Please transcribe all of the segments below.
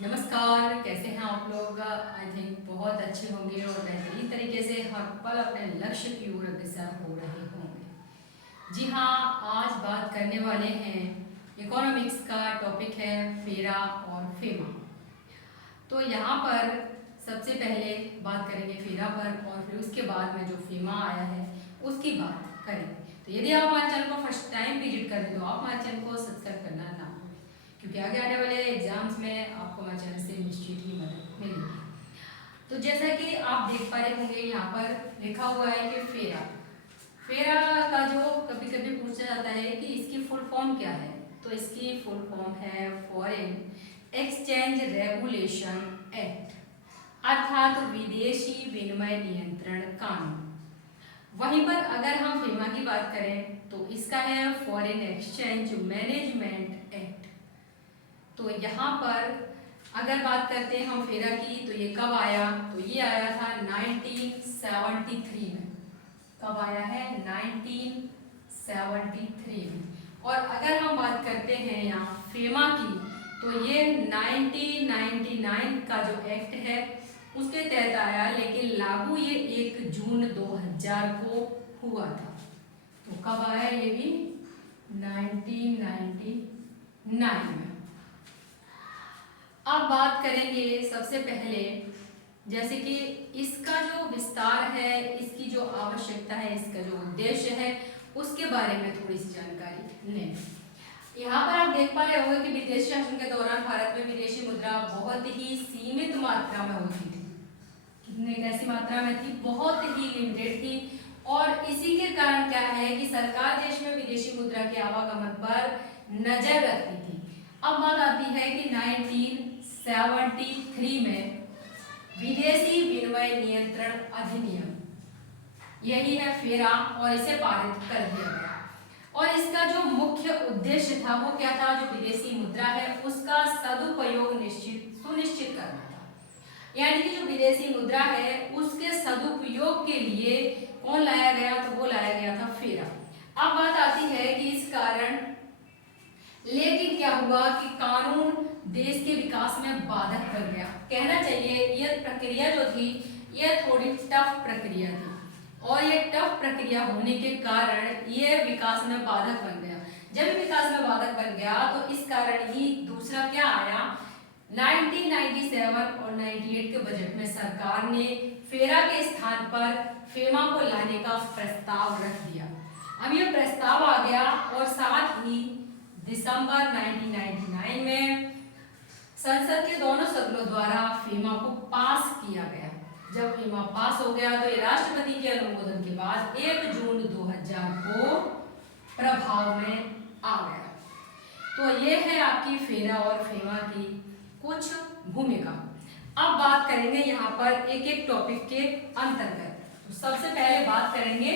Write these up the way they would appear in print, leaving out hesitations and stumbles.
नमस्कार, कैसे हैं आप लोग। आई थिंक बहुत अच्छे होंगे और बेहतरीन तरीके से हर पल अपने लक्ष्य की ओर अग्रसर हो रहे होंगे। जी हाँ, आज बात करने वाले हैं इकोनॉमिक्स का टॉपिक है फेरा और फेमा। तो यहाँ पर सबसे पहले बात करेंगे फेरा पर और फिर उसके बाद में जो फेमा आया है उसकी बात करेंगे। तो यदि आप हमारे चैनल को फर्स्ट टाइम विजिट करें तो आप हमारे चैनल को सब्सक्राइब करना ना भूलें, क्योंकि आगे आने वाले एग्जाम्स में आपको हमारे चैनल से निश्चित ही मदद मिलेगी। तो जैसा कि आप देख पा रहे होंगे यहाँ पर लिखा हुआ है कि फेरा। फेरा का जो कभी कभी पूछा जाता है कि इसकी फुल फॉर्म क्या है, तो इसकी फुल फॉर्म है फॉरेन एक्सचेंज रेगुलेशन एक्ट, अर्थात विदेशी विनिमय नियंत्रण कानून। वहीं पर अगर हम फेमा की बात करें तो इसका है फॉरेन एक्सचेंज मैनेजमेंट एक्ट। तो यहाँ पर अगर बात करते हैं हम फेरा की तो ये कब आया, तो ये आया था 1973 में। कब आया है? 1973 में। और अगर हम बात करते हैं यहाँ फेमा की तो ये 1999 का जो एक्ट है उसके तहत आया, लेकिन लागू ये 1 जून 2000 को हुआ था। तो कब आया ये भी? 1999 में। अब बात करेंगे सबसे पहले, जैसे कि इसका जो विस्तार है, इसकी जो आवश्यकता है, इसका जो उद्देश्य है उसके बारे में थोड़ी सी जानकारी लें। यहाँ पर आप देख पा रहे होंगे कि ब्रिटिश शासन के दौरान भारत में विदेशी मुद्रा बहुत ही सीमित मात्रा में होती थी। कितने कैसी मात्रा में थी? बहुत ही लिमिटेड थी। और इसी के कारण क्या है कि सरकार देश में विदेशी मुद्रा के आवागमन पर नजर रखती थी। अब बात आती है कि 1973 में विदेशी विनिमय नियंत्रण अधिनियम, यही है फेरा, और इसे पारित कर दिया गया। और इसका जो मुख्य उद्देश्य था वो क्या था? जो विदेशी मुद्रा है उसका सदुपयोग सुनिश्चित करना था। यानी कि जो विदेशी मुद्रा है उसके सदुपयोग के लिए कौन लाया गया? तो वो लाया गया था फेरा। अब बात आती है कि इस कारण लेकिन क्या हुआ कि कानून देश के विकास में बाधक बन गया। कहना चाहिए यह प्रक्रिया जो थी यह थोड़ी टफ प्रक्रिया थी, और ये टफ प्रक्रिया होने के कारण ये विकास में बाधक बन गया। जब विकास में बाधक बन गया तो इस कारण ही दूसरा क्या आया, 1997 और 98 के बजट में सरकार ने फेरा के स्थान पर फेमा को लाने का प्रस्ताव रख दिया। अब ये प्रस्ताव आ गया और साथ ही दिसंबर 1999 में संसद के दोनों सदनों द्वारा फेमा को पास किया गया। जब फेमा पास हो गया तो ये राष्ट्रपति के अनुमोदन के बाद 1 जून 2000 को प्रभाव में आ गया। तो ये है आपकी फेरा और फेमा की कुछ भूमिका। अब बात करेंगे यहाँ पर एक एक टॉपिक के अंतर्गत। तो सबसे पहले बात करेंगे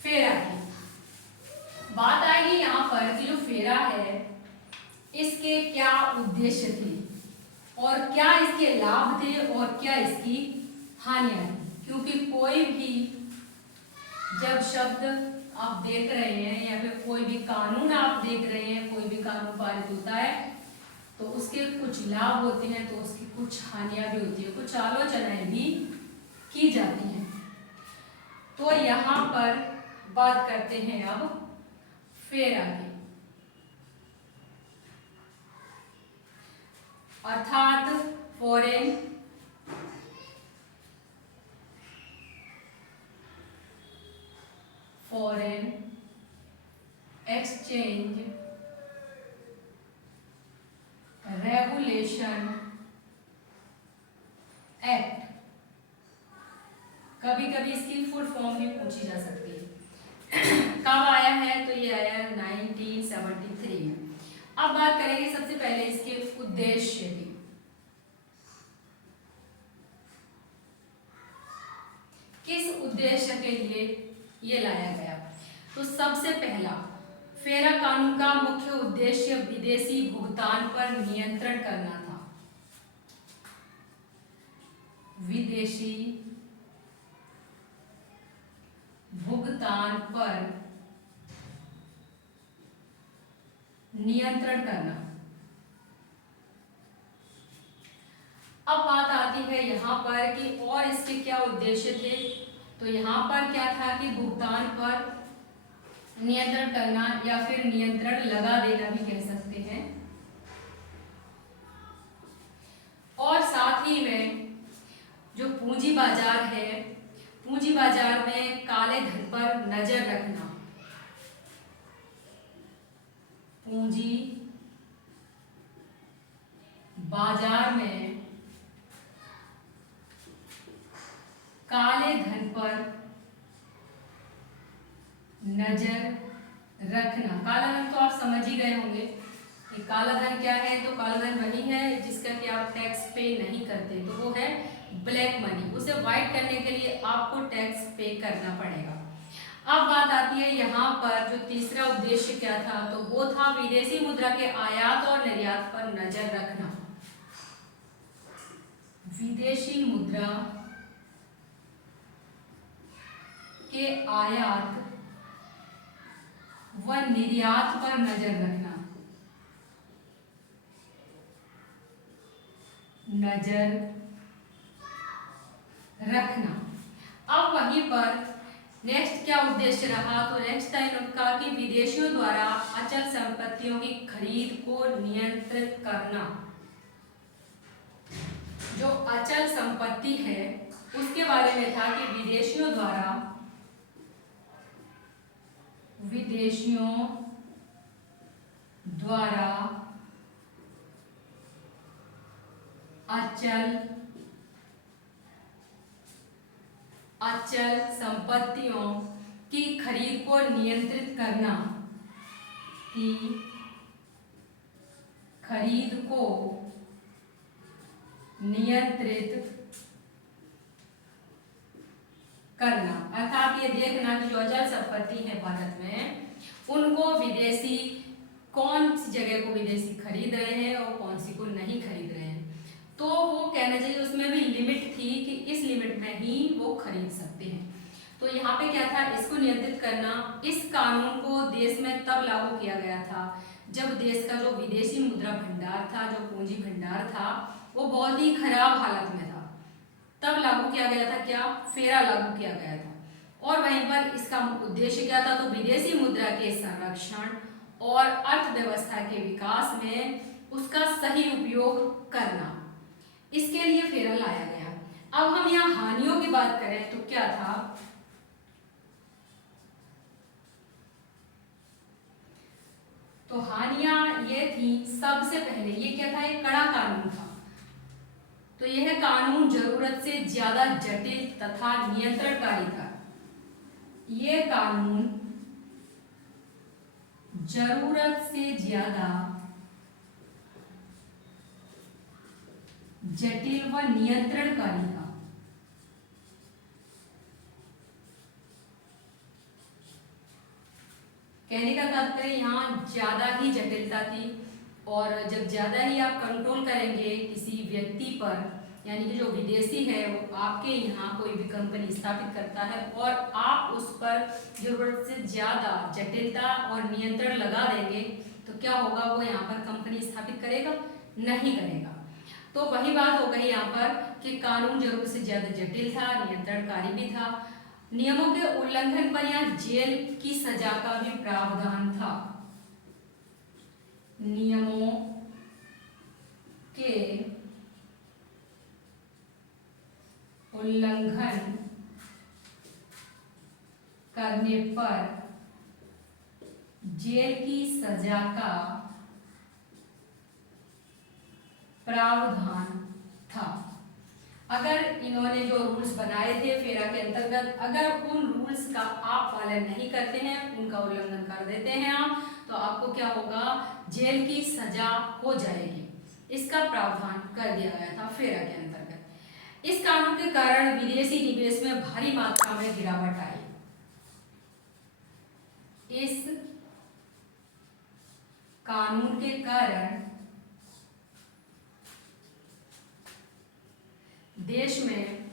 फेरा की। बात आएगी यहाँ पर कि जो फेरा है इसके क्या उद्देश्य थे और क्या इसके लाभ थे और क्या इसकी हानियां थी। क्योंकि कोई भी जब शब्द आप देख रहे हैं या फिर कोई भी कानून आप देख रहे हैं, कोई भी कानून पारित होता है तो उसके कुछ लाभ होते हैं तो उसकी कुछ हानियां भी होती है, कुछ आलोचनाएं भी की जाती हैं। तो यहाँ पर बात करते हैं अब फेरा की, अर्थात फॉरेन एक्सचेंज रेगुलेशन एक्ट। कभी कभी इसकी फुल फॉर्म भी पूछी जा सकती है। कब आया है? तो ये आया 1973 में। अब बात करेंगे सबसे पहले इसके उद्देश्य की। किस उद्देश्य के लिए ये लाया गया? तो सबसे पहला, फेरा कानून का मुख्य उद्देश्य विदेशी भुगतान पर नियंत्रण करना था। विदेशी भुगतान पर नियंत्रण करना। पर कि और इसके क्या उद्देश्य थे, तो यहाँ पर क्या था कि भुगतान पर नियंत्रण करना या फिर नियंत्रण लगा देना भी कह सकते हैं, और साथ ही में जो पूंजी बाजार है, पूंजी बाजार में काले धन पर नजर रखना, पूंजी बाजार में काले धन पर नजर रखना। काला धन तो आप समझ ही गए होंगे कि काला धन क्या है, तो काला धन वही है जिसका कि आप टैक्स पे नहीं करते, तो वो है ब्लैक मनी। उसे व्हाइट करने के लिए आपको टैक्स पे करना पड़ेगा। अब बात आती है यहाँ पर जो तीसरा उद्देश्य क्या था, तो वो था विदेशी मुद्रा के आयात और निर्यात पर नजर रखना। विदेशी मुद्रा के आयात व निर्यात पर नजर रखना, नजर रखना। अब वहीं पर नेक्स्ट क्या उद्देश्य रहा, तो नेक्स्ट था इनका कि विदेशियों द्वारा अचल संपत्तियों की खरीद को नियंत्रित करना। जो अचल संपत्ति है उसके बारे में था कि विदेशियों द्वारा अचल संपत्तियों की खरीद को नियंत्रित करना, की खरीद को नियंत्रित करना। अर्थात ये देखना कि जो अचल संपत्ति है भारत में, उनको विदेशी कौन सी जगह को विदेशी खरीद रहे हैं और कौन सी को नहीं खरीद रहे हैं। तो वो कहना चाहिए उसमें भी लिमिट थी कि इस लिमिट में ही वो खरीद सकते हैं। तो यहाँ पे क्या था, इसको नियंत्रित करना। इस कानून को देश में तब लागू किया गया था जब देश का जो विदेशी मुद्रा भंडार था, जो पूंजी भंडार था, वो बहुत ही खराब हालत में था। तब लागू किया गया था क्या, फेरा लागू किया गया था। और वहीं पर इसका उद्देश्य क्या था, तो विदेशी मुद्रा के संरक्षण और अर्थव्यवस्था के विकास में उसका सही उपयोग करना, इसके लिए फेरा लाया गया। अब हम यहाँ हानियों की बात करें तो क्या था, तो हानियां ये थी, सबसे पहले ये क्या था, एक कड़ा कानून था। तो यह कानून जरूरत से ज्यादा जटिल तथा नियंत्रणकारी था। ये कानून जरूरत से ज्यादा जटिल व नियंत्रणकारी था। कहने का तात्पर्य यहाँ ज्यादा ही जटिलता थी, और जब ज्यादा ही आप कंट्रोल करेंगे किसी व्यक्ति पर, यानी कि जो विदेशी है वो आपके यहाँ कोई भी कंपनी स्थापित करता है और आप उस पर जरूरत से ज्यादा जटिलता और नियंत्रण लगा देंगे, तो क्या होगा, वो यहाँ पर कंपनी स्थापित करेगा, नहीं करेगा। तो वही बात हो गई यहाँ पर कि कानून जरूरत से ज्यादा जटिल था, नियंत्रणकारी भी था। नियमों के उल्लंघन पर यहाँ जेल की सजा का भी प्रावधान था। नियमों के उल्लंघन करने पर जेल की सजा का प्रावधान था। अगर इन्होंने जो रूल्स बनाए थे फेरा के अंतर्गत, अगर उन रूल्स का आप पालन नहीं करते हैं, उनका उल्लंघन कर देते हैं आप, तो आपको क्या होगा, जेल की सजा हो जाएगी। इसका प्रावधान कर दिया गया था फेरा के अंतर्गत। इस कानून के कारण विदेशी निवेश में भारी मात्रा में गिरावट आई। इस कानून के कारण देश में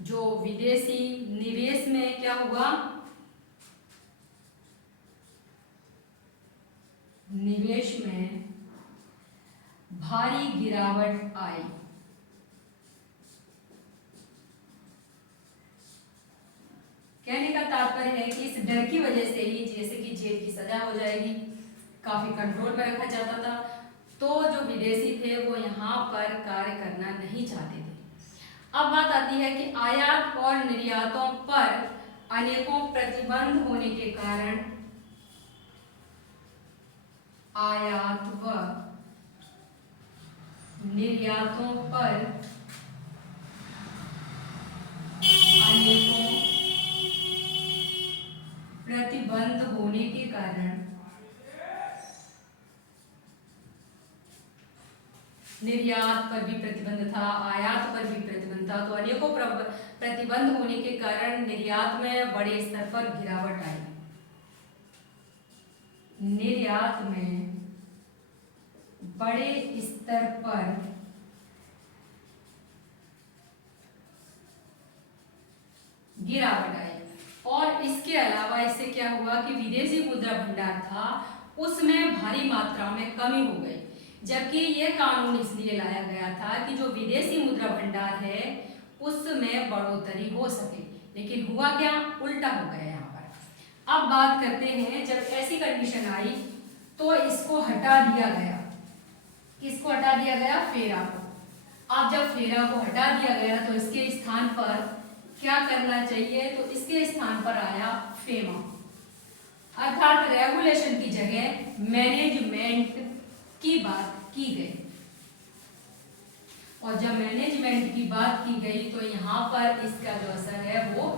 जो विदेशी निवेश में क्या हुआ, निवेश में भारी गिरावट आई। कहने का तात्पर्य है कि इस डर की वजह से ही, जैसे कि जेल की सजा हो जाएगी, काफी कंट्रोल में रखा जाता था, तो जो विदेशी थे वो यहाँ पर कार्य करना नहीं चाहते थे। अब बात आती है कि आयात और निर्यातों पर अनेकों प्रतिबंध होने के कारण आयात व निर्यातों पर अनेकों प्रतिबंध होने के कारण निर्यात पर भी प्रतिबंध था, आयात पर भी प्रतिबंध था, तो अनेकों प्रतिबंध होने के कारण निर्यात में बड़े स्तर पर गिरावट आई। निर्यात में बड़े स्तर पर गिरावट आई, और इसके अलावा इससे क्या हुआ कि विदेशी मुद्रा भंडार था उसमें भारी मात्रा में कमी हो गई। जबकि ये कानून इसलिए लाया गया था कि जो विदेशी मुद्रा भंडार है उसमें बढ़ोतरी हो सके, लेकिन हुआ क्या, उल्टा हो गया यहाँ पर। अब बात करते हैं, जब ऐसी कंडीशन आई तो इसको हटा दिया गया। किसको हटा दिया गया? फेरा को। अब जब फेरा को हटा दिया गया तो इसके स्थान पर क्या करना चाहिए? तो इसके स्थान पर आया फेमा, अर्थात रेगुलेशन की जगह मैनेजमेंट की बात की गई। और जब मैनेजमेंट की बात की गई तो यहाँ पर इसका जो असर है वो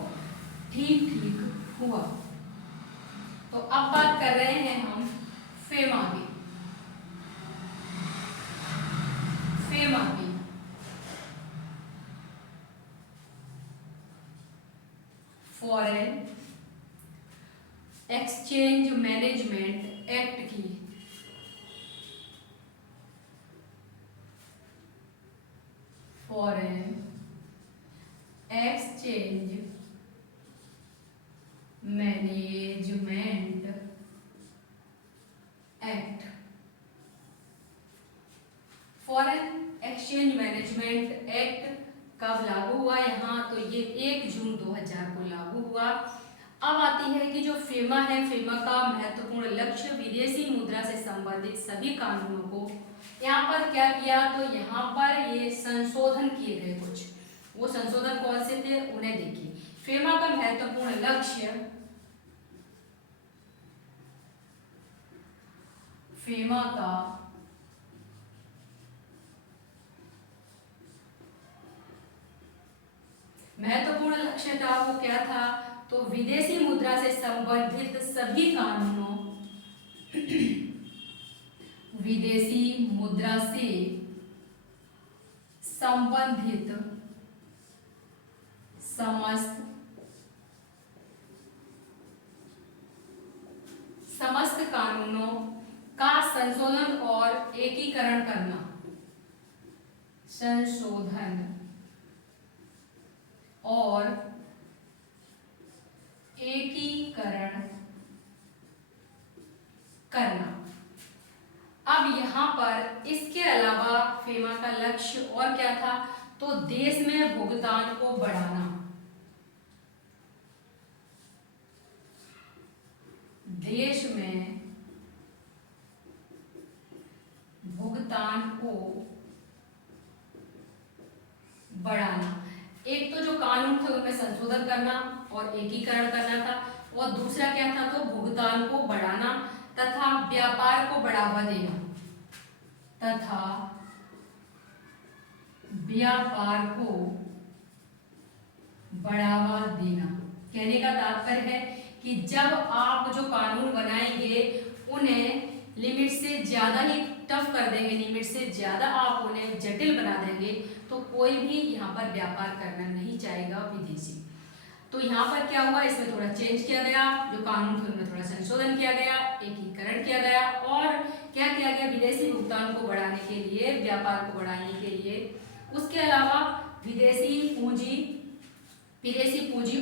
ठीक ठीक हुआ। तो अब बात कर रहे हैं हम फेमा की। फेमा की फॉरेन एक्सचेंज मैनेजमेंट एक्ट की। Foreign exchange management act. Foreign exchange management act कब लागू हुआ यहाँ? तो ये 1 जून 2000 को लागू हुआ। अब आती है कि जो फेमा है, फेमा का महत्वपूर्ण लक्ष्य विदेशी मुद्रा से संबंधित सभी कानूनों को यहाँ पर क्या किया? तो यहाँ पर ये संशोधन किए गए कुछ। वो संशोधन कौन से थे उन्हें देखिए। फेमा का महत्वपूर्ण लक्ष्य, फेमा का महत्वपूर्ण लक्ष्य था वो क्या था? तो विदेशी मुद्रा से संबंधित सभी कानूनों विदेशी मुद्रा से संबंधित समस्त कानूनों का संशोधन और एकीकरण करना। संशोधन और एकीकरण करना। अब यहाँ पर इसके अलावा फेमा का लक्ष्य और क्या था? तो देश में भुगतान को बढ़ाना। देश में भुगतान को बढ़ाना। एक तो जो कानून थे उनमें संशोधन करना और एकीकरण करना था, और दूसरा क्या था? तो भुगतान को बढ़ाना तथा व्यापार को बढ़ावा देना। तथा व्यापार को बढ़ावा देना। कहने का तात्पर्य है कि जब आप जो कानून बनाएंगे उन्हें लिमिट से ज्यादा ही टफ कर देंगे, लिमिट से ज्यादा आप उन्हें जटिल बना देंगे, तो कोई भी यहाँ पर व्यापार करना नहीं चाहेगा विदेशी। तो यहाँ पर क्या हुआ? इसमें थोड़ा चेंज किया गया, जो कानून थे उनमें थोड़ा संशोधन किया गया, एकीकरण किया गया, और क्या किया गया? विदेशी भुगतान को बढ़ाने के लिए, व्यापार को बढ़ाने के लिए, उसके अलावा विदेशी पूंजी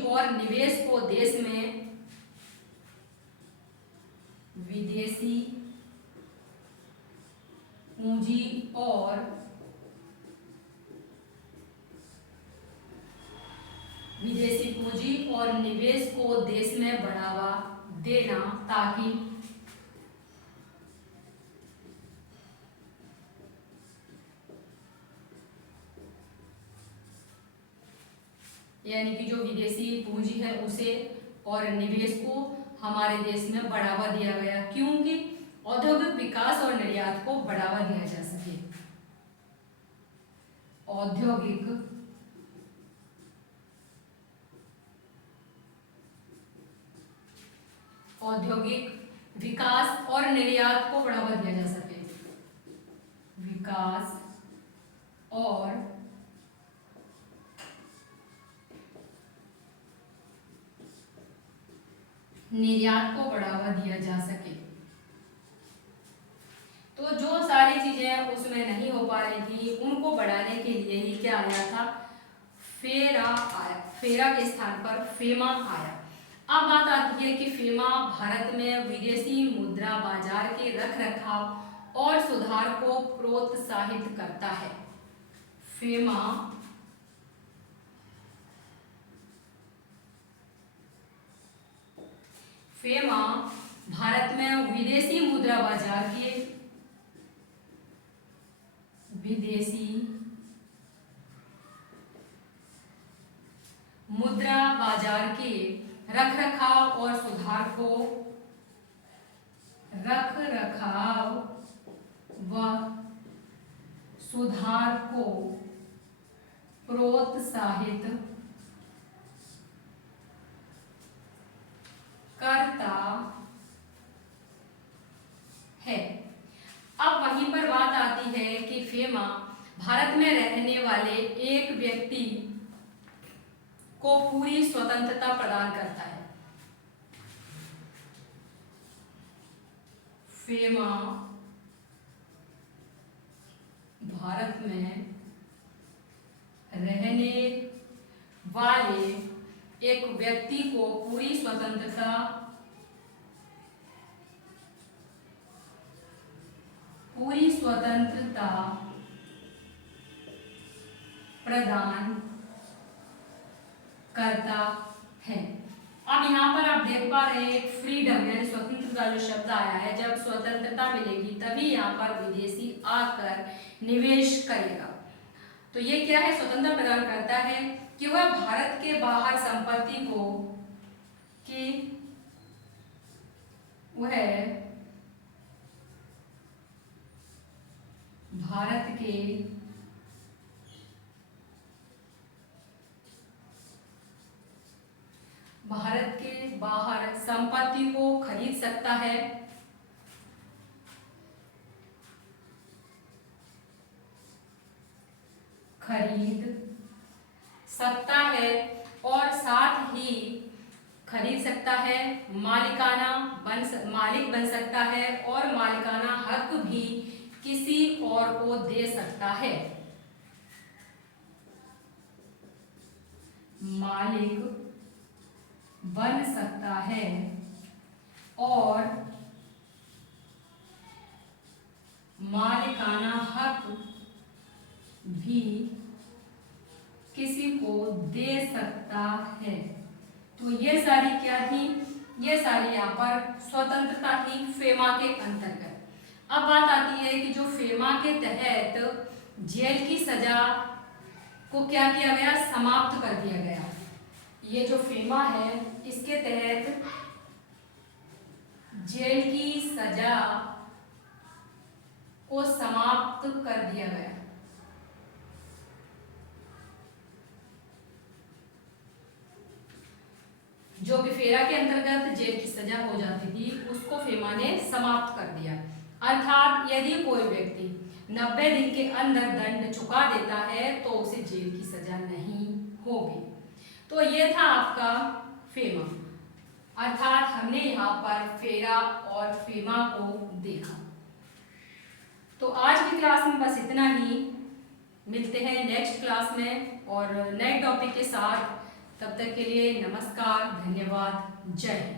और निवेश को देश में, विदेशी पूंजी और निवेश को देश में बढ़ावा देना ताकि यानी कि जो विदेशी पूंजी है उसे और निवेश को हमारे देश में बढ़ावा दिया गया, क्योंकि औद्योगिक विकास और निर्यात को बढ़ावा दिया जा सके। औद्योगिक विकास और निर्यात को बढ़ावा दिया जा सके। विकास और निर्यात को बढ़ावा दिया जा सके। तो जो सारी चीजें उसमें नहीं हो पा रही थी उनको बढ़ाने के लिए ही क्या आया था, फेरा आया। फेरा के स्थान पर फेमा आया। अब बात आती है कि फेमा भारत में विदेशी मुद्रा बाजार के रखरखाव और सुधार को प्रोत्साहित करता है। फेमा भारत में विदेशी मुद्रा बाजार के रखरखाव और सुधार को प्रोत्साहित करता है। अब वहीं पर बात आती है कि फेमा भारत में रहने वाले एक व्यक्ति को पूरी स्वतंत्रता प्रदान करता है। फेमा भारत में रहने वाले एक व्यक्ति को पूरी स्वतंत्रता प्रदान करता है। अब यहाँ पर आप देख पा रहे हैं फ्रीडम यानी स्वतंत्रता जो शब्द आया है, जब स्वतंत्रता मिलेगी तभी यहाँ पर विदेशी आकर निवेश करेगा। तो ये क्या है, स्वतंत्रता प्रदान करता है कि वह भारत के बाहर संपत्ति को भारत के बाहर संपत्ति को खरीद सकता है और साथ ही खरीद सकता है, मालिक बन सकता है और मालिकाना हक भी किसी और को दे सकता है। मालिक बन सकता है और मालिकाना हक भी किसी को दे सकता है। तो ये सारी क्या थी, ये सारी यहाँ पर स्वतंत्रता थी फेमा के अंतर्गत। अब बात आती है कि जो फेमा के तहत जेल की सजा को क्या किया गया, समाप्त कर दिया गया। ये जो फेमा है इसके तहत जेल की सजा को समाप्त कर दिया गया। जो कि फेरा के अंतर्गत जेल की सजा हो जाती थी उसको फेमा ने समाप्त कर दिया। अर्थात यदि कोई व्यक्ति 90 दिन के अंदर दंड चुका देता है तो उसे जेल की सजा नहीं होगी। तो ये था आपका फेमा, अर्थात हमने यहाँ पर फेरा और फेमा को देखा। तो आज की क्लास में बस इतना ही, मिलते हैं नेक्स्ट क्लास में और नए टॉपिक के साथ। तब तक के लिए नमस्कार, धन्यवाद, जय हिंद।